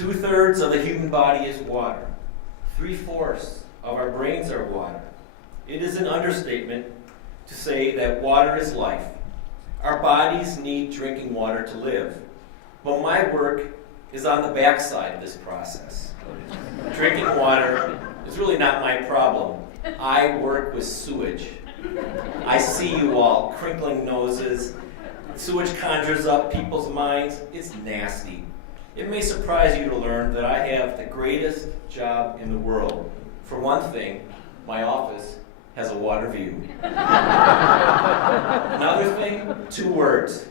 2/3 of the human body is water. 3/4 of our brains are water. It is an understatement to say that water is life. Our bodies need drinking water to live. But my work is on the backside of this process. Drinking water is really not my problem. I work with sewage. I see you all crinkling noses. Sewage conjures up people's minds. It's nasty. It may surprise you to learn that I have the greatest job in the world. For one thing, my office has a water view. Another thing, 2 words: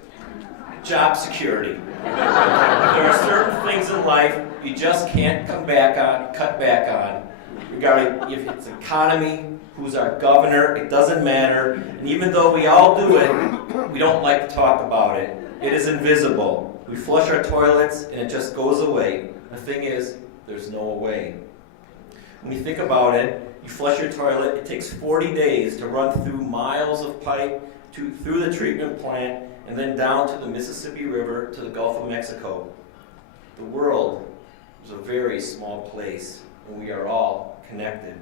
job security. There are certain things in life you just can't cut back on. Regarding if it's economy, who's our governor, it doesn't matter. And even though we all do it, we don't like to talk about it. It is invisible. We flush our toilets and it just goes away. The thing is, there's no way. When you think about it, you flush your toilet, it takes 40 days to run through miles of pipe through the treatment plant and then down to the Mississippi River to the Gulf of Mexico. The world is a very small place, and we are all connected.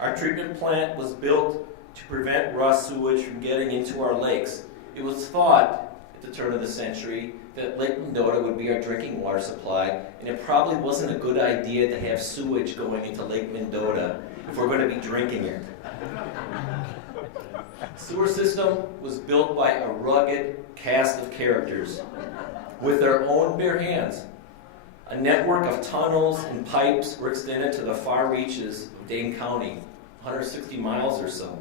Our treatment plant was built to prevent raw sewage from getting into our lakes. It was thought at the turn of the century that Lake Mendota would be our drinking water supply, and it probably wasn't a good idea to have sewage going into Lake Mendota if we're going to be drinking it. Sewer system was built by a rugged cast of characters with their own bare hands. A network of tunnels and pipes were extended to the far reaches of Dane County, 160 miles or so.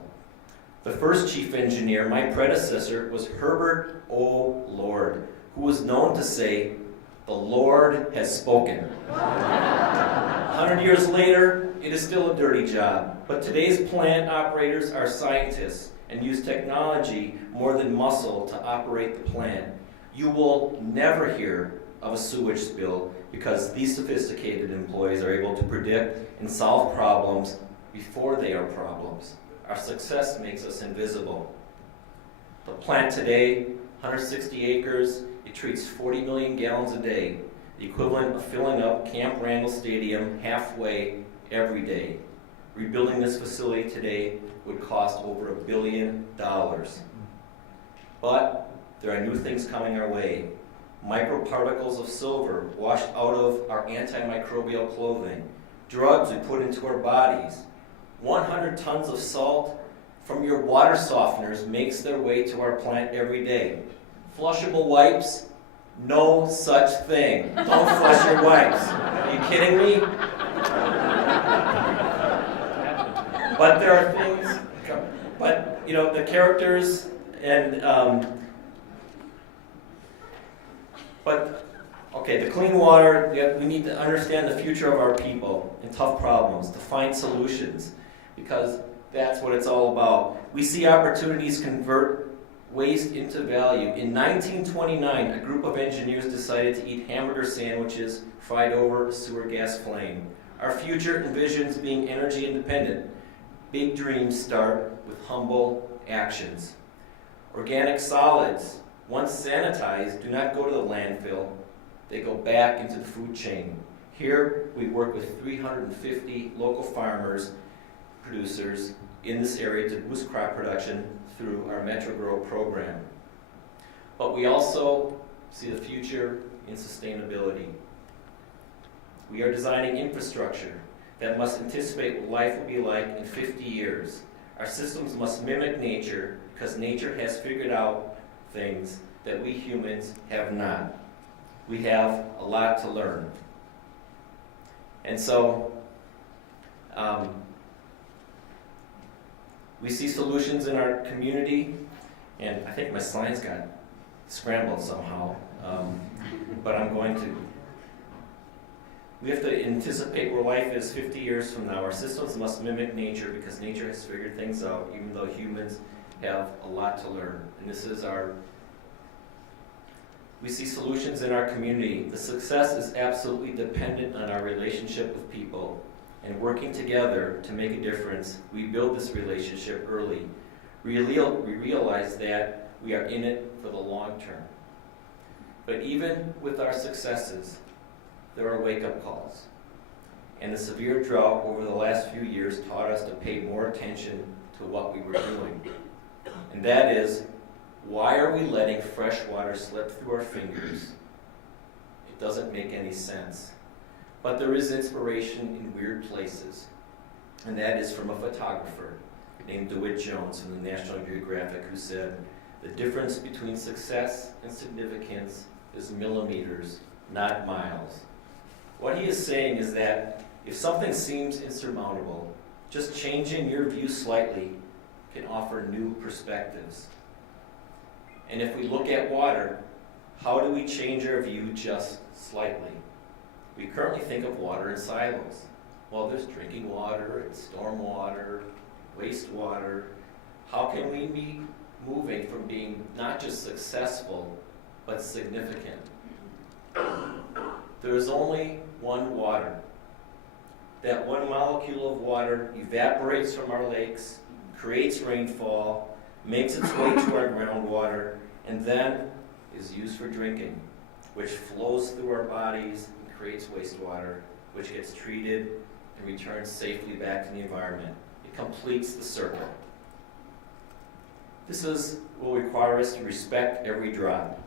The first chief engineer, my predecessor, was Herbert O. Lord, who was known to say, "The Lord has spoken." 100 years later, it is still a dirty job, but today's plant operators are scientists and use technology more than muscle to operate the plant. You will never hear of a sewage spill because these sophisticated employees are able to predict and solve problems before they are problems. Our success makes us invisible. The plant today, 160 acres, it treats 40 million gallons a day, the equivalent of filling up Camp Randall Stadium halfway every day. Rebuilding this facility today would cost over $1 billion. But there are new things coming our way. Microparticles of silver washed out of our antimicrobial clothing, drugs we put into our bodies. 100 tons of salt from your water softeners makes their way to our plant every day. Flushable wipes? No such thing. Don't flush your wipes. Are you kidding me? But there are things, but the characters and, the clean water, we need to understand the future of our people and tough problems, to find solutions, because that's what it's all about. We see opportunities convert waste into value. In 1929, a group of engineers decided to eat hamburger sandwiches fried over a sewer gas flame. Our future envisions being energy independent. Big dreams start with humble actions. Organic solids, once sanitized, do not go to the landfill. They go back into the food chain. Here, we work with 350 local farmers, producers in this area to boost crop production through our Metro Grow program. But we also see the future in sustainability. We are designing infrastructure that must anticipate what life will be like in 50 years. Our systems must mimic nature because nature has figured out things that we humans have not. We have a lot to learn. And so, we see solutions in our community, and I think my slides got scrambled somehow, but I'm going to. We have to anticipate where life is 50 years from now. Our systems must mimic nature because nature has figured things out, even though humans have a lot to learn. And this is we see solutions in our community. The success is absolutely dependent on our relationship with people. And working together to make a difference, we build this relationship early. We realize that we are in it for the long term. But even with our successes, there are wake-up calls. And the severe drought over the last few years taught us to pay more attention to what we were doing. And that is, why are we letting fresh water slip through our fingers? It doesn't make any sense. But there is inspiration in weird places. And that is from a photographer named DeWitt Jones from the National Geographic, who said, "The difference between success and significance is millimeters, not miles." What he is saying is that if something seems insurmountable, just changing your view slightly can offer new perspectives. And if we look at water, how do we change our view just slightly? We currently think of water in silos. Well, there's drinking water, and storm water, wastewater. How can we be moving from being not just successful, but significant? There is only one water. That one molecule of water evaporates from our lakes, creates rainfall, makes its way to our groundwater, and then is used for drinking, which flows through our bodies and creates wastewater, which gets treated and returns safely back to the environment. It completes the circle. This will require us to respect every drop,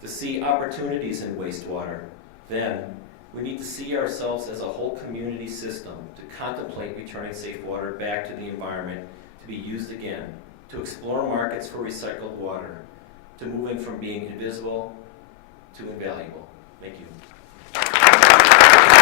to see opportunities in wastewater. Then, we need to see ourselves as a whole community system, to contemplate returning safe water back to the environment, to be used again, to explore markets for recycled water, to moving from being invisible to invaluable. Thank you.